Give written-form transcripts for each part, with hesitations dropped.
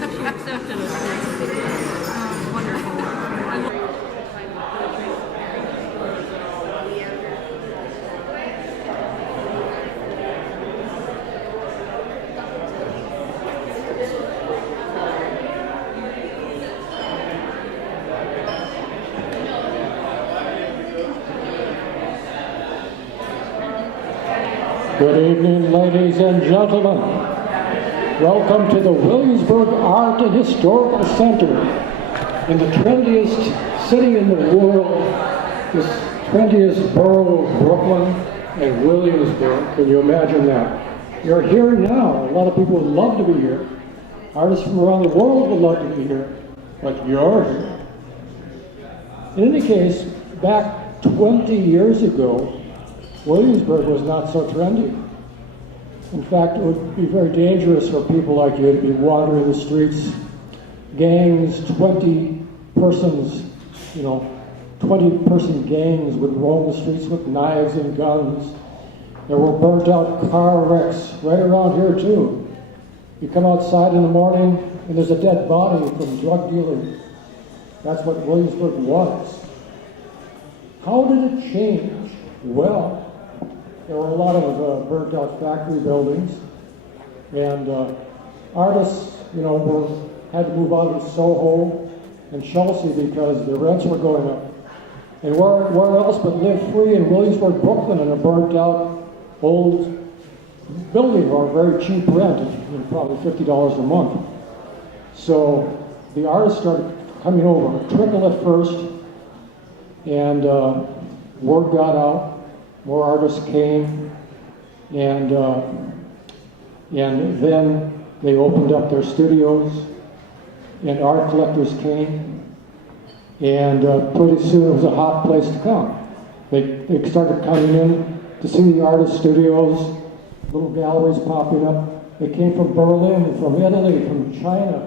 that she accepted us. Wonderful. Good evening, ladies and gentlemen. Welcome to the Williamsburg Art and Historical Center in the trendiest city in the world, this trendiest borough of Brooklyn and Williamsburg. Can you imagine that? You're here now. A lot of people would love to be here. Artists from around the world would love to be here, but you're here. In any case, back 20 years ago, Williamsburg was not so trendy. In fact, it would be very dangerous for people like you to be wandering the streets. Gangs, 20 persons, 20-person gangs would roam the streets with knives and guns. There were burnt out car wrecks right around here too. You come outside in the morning and there's a dead body from drug dealing. That's what Williamsburg was. How did it change? Well, there were a lot of burnt out factory buildings, and artists, had to move out of Soho and Chelsea because the rents were going up. And where else but live free in Williamsburg, Brooklyn, in a burnt out old building or a very cheap rent, probably $50 a month. So the artists started coming over, trickle at first, and word got out. More artists came, and then they opened up their studios, and art collectors came, and pretty soon it was a hot place to come. They started coming in to see the artist studios, little galleries popping up. They came from Berlin, from Italy, from China,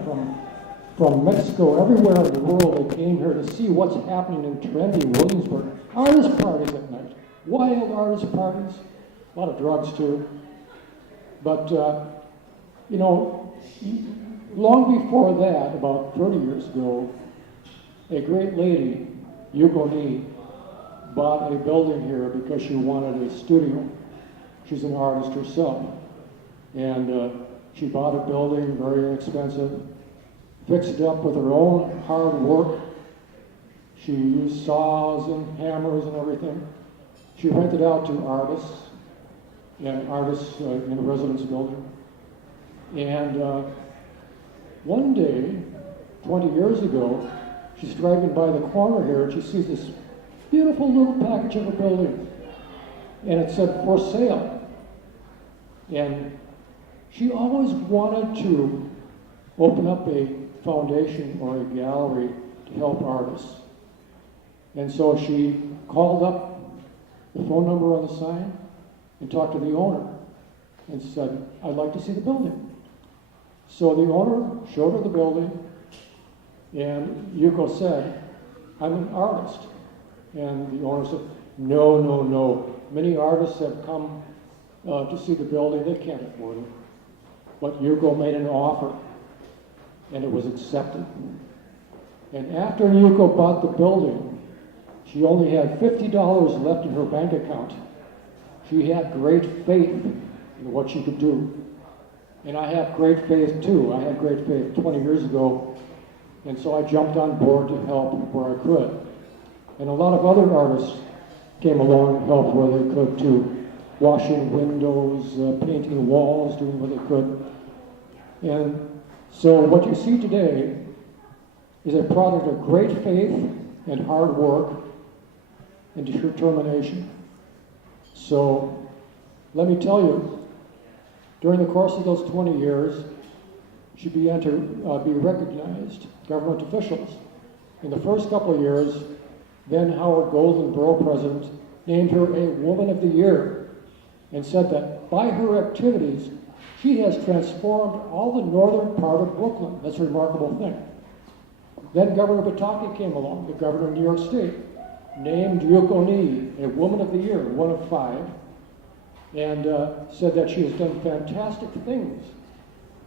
from Mexico, everywhere in the world. They came here to see what's happening in trendy Williamsburg. Artist parties at night. Wild artist parties, a lot of drugs too. But, long before that, about 30 years ago, a great lady, Yukoni, bought a building here because she wanted a studio. She's an artist herself. And she bought a building, very inexpensive, fixed it up with her own hard work. She used saws and hammers and everything. She rented out to artists in a residence building. And one day, 20 years ago, she's driving by the corner here and she sees this beautiful little package of a building. And it said, for sale. And she always wanted to open up a foundation or a gallery to help artists. And so she called up the phone number on the sign and talked to the owner and said, I'd like to see the building. So the owner showed her the building, and Yuko said, I'm an artist. And the owner said, no. Many artists have come to see the building. They can't afford it. But Yuko made an offer, and it was accepted. And after Yuko bought the building, she only had $50 left in her bank account. She had great faith in what she could do. And I have great faith too. I had great faith 20 years ago. And so I jumped on board to help where I could. And a lot of other artists came along and helped where they could too. Washing windows, painting walls, doing what they could. And so what you see today is a product of great faith and hard work and determination. So let me tell you, during the course of those 20 years, she began to be recognized, government officials. In the first couple of years, then Howard Golden, borough president, named her a Woman of the Year and said that by her activities, she has transformed all the northern part of Brooklyn. That's a remarkable thing. Then Governor Pataki came along, the governor of New York State, named Yukoni a Woman of the Year, one of 5, and said that she has done fantastic things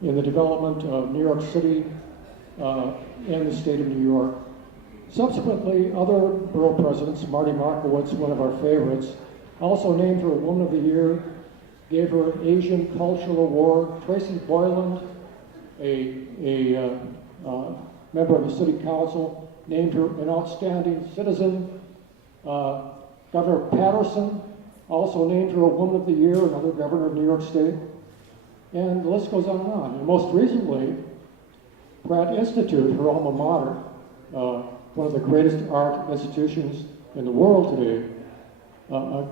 in the development of New York City and the state of New York. Subsequently, other borough presidents, Marty Markowitz, one of our favorites, also named her Woman of the Year, gave her an Asian Cultural Award. Tracy Boyland, a member of the City Council, named her an Outstanding Citizen. Governor Patterson also named her a Woman of the Year, another governor of New York State. And the list goes on and on. And most recently, Pratt Institute, her alma mater, one of the greatest art institutions in the world today,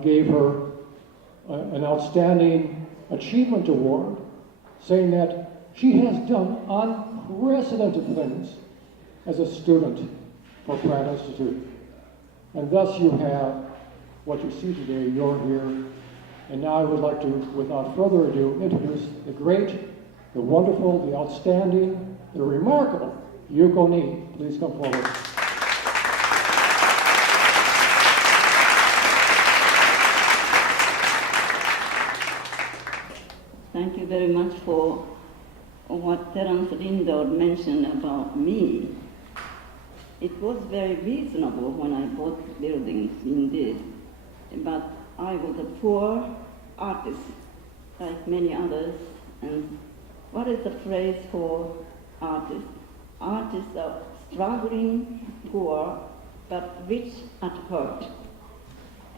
gave her an Outstanding Achievement Award, saying that she has done unprecedented things as a student for Pratt Institute. And thus you have what you see today. You're here. And now I would like to, without further ado, introduce the great, the wonderful, the outstanding, the remarkable Yuko Ni. Please come forward. Thank you very much for what Terence Lindor mentioned about me. It was very reasonable when I bought buildings, indeed, but I was a poor artist, like many others, and what is the phrase for artists? Artists are struggling, poor, but rich at heart.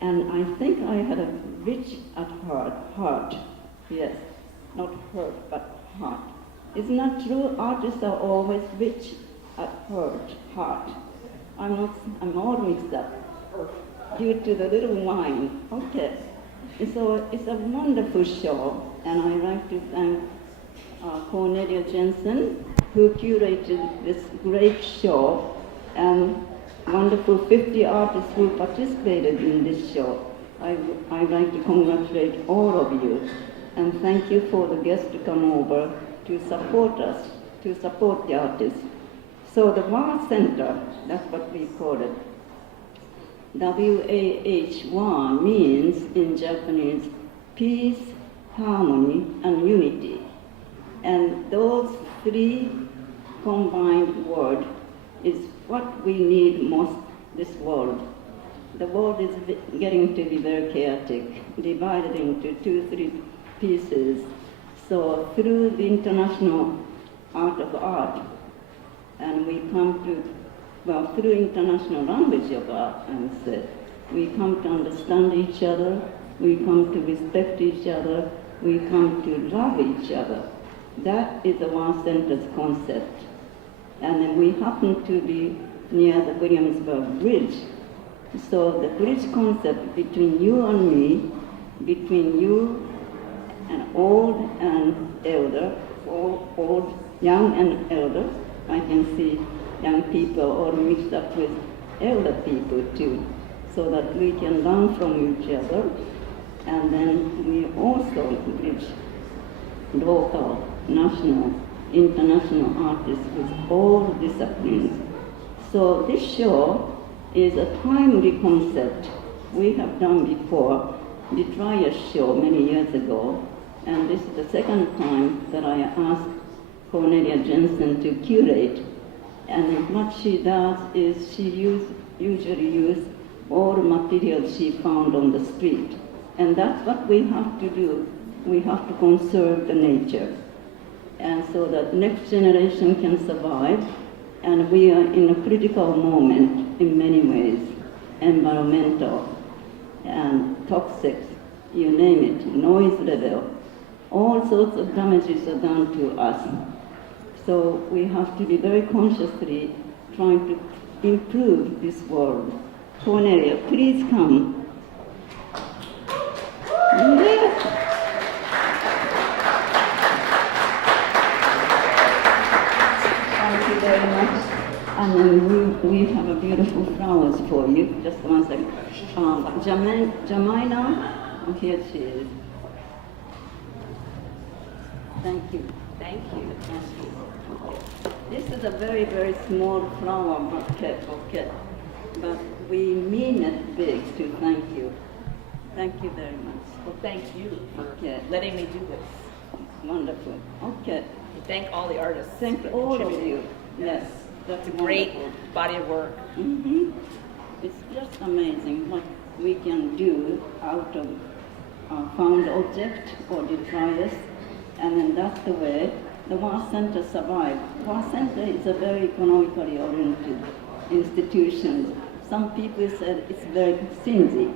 And I think I had a rich at heart, yes, not hurt, but heart. Isn't that true? Artists are always rich at heart. I'm all mixed up due to the little wine. Okay. So it's a wonderful show, and I'd like to thank Cornelia Jensen, who curated this great show, and wonderful 50 artists who participated in this show. I'd like to congratulate all of you, and thank you for the guests to come over to support us, to support the artists. So the WAH Center, that's what we call it. WAH means in Japanese peace, harmony, and unity. And those three combined words is what we need most this world. The world is getting to be very chaotic, divided into 2-3 pieces. So through the international art of art, and we come to, well, through international language of art, I would say, we come to understand each other, we come to respect each other, we come to love each other. That is the WAH Center's concept. And then we happen to be near the Williamsburg Bridge. So the bridge concept between you and me, between you and old and elder, old, young and elder, I can see young people all mixed up with elder people too, so that we can learn from each other. And then we also bridge local, national, international artists with all disciplines. So this show is a timely concept. We have done before the Trias show many years ago, and this is the second time that I asked Cornelia Jensen to curate. And what she does is she usually uses all the materials she found on the street. And that's what we have to do. We have to conserve the nature. And so that next generation can survive. And we are in a critical moment in many ways. Environmental and toxic, you name it, noise level. All sorts of damages are done to us. So we have to be very consciously trying to improve this world. Cornelia, please come. Yes. Thank you very much. And then we have a beautiful flowers for you. Just one second. Janina, oh, here she is. Thank you. Thank you. Thank you. This is a very, very small flower bouquet, but we mean it big to thank you. Thank you very much. Well, thank you for Okay. letting me do this. Wonderful. Okay. thank all the artists. Thank for all of contributing. you. Yes, that's It's a great wonderful. body of work. Mm-hmm. It's just amazing what we can do out of found object or detritus, and then that's the way the War Center survived. War Center is a very economically oriented institution. Some people said it's very stingy,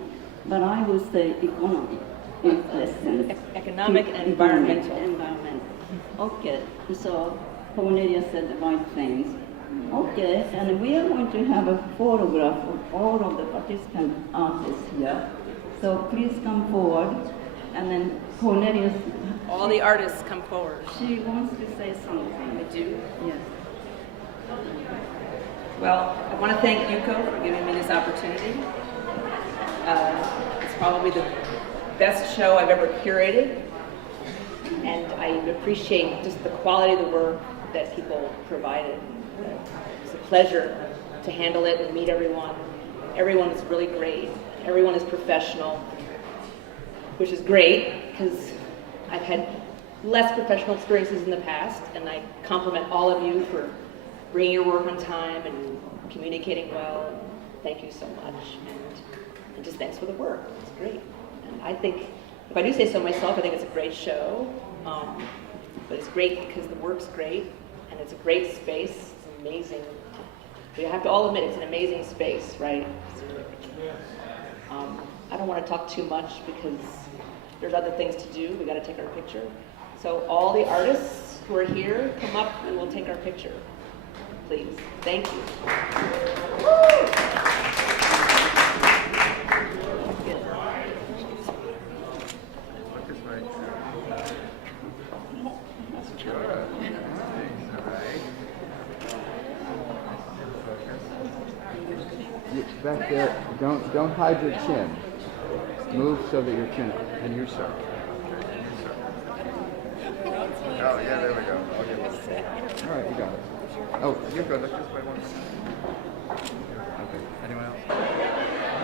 but I would say economy is essence. Economic and environmental. Okay, so Cornelia said the right things. Okay, and we are going to have a photograph of all of the participant artists here. So please come forward, and then Cornelia, All the artists come forward. she wants to say something. I do. Yes. Well, I want to thank Yuko for giving me this opportunity. It's probably the best show I've ever curated, and I appreciate just the quality of the work that people provided. It's a pleasure to handle it and meet everyone. Everyone is really great. Everyone is professional, which is great because I've had less professional experiences in the past, and I compliment all of you for bringing your work on time and communicating well. Thank you so much, and just thanks for the work. It's great. And I think, if I do say so myself, I think it's a great show, but it's great because the work's great, and it's a great space. It's amazing. We have to all admit it's an amazing space, right? I don't want to talk too much because there's other things to do. We got to take our picture. So all the artists who are here, come up and we'll take our picture. Please. Thank you. Back there, don't hide your chin. Move so that your chin, and your sir. Oh, yeah, there we go. Okay. All right, you got it. Oh, you're good. Let's just wait 1 second. Okay. Anyone else?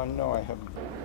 No, I haven't.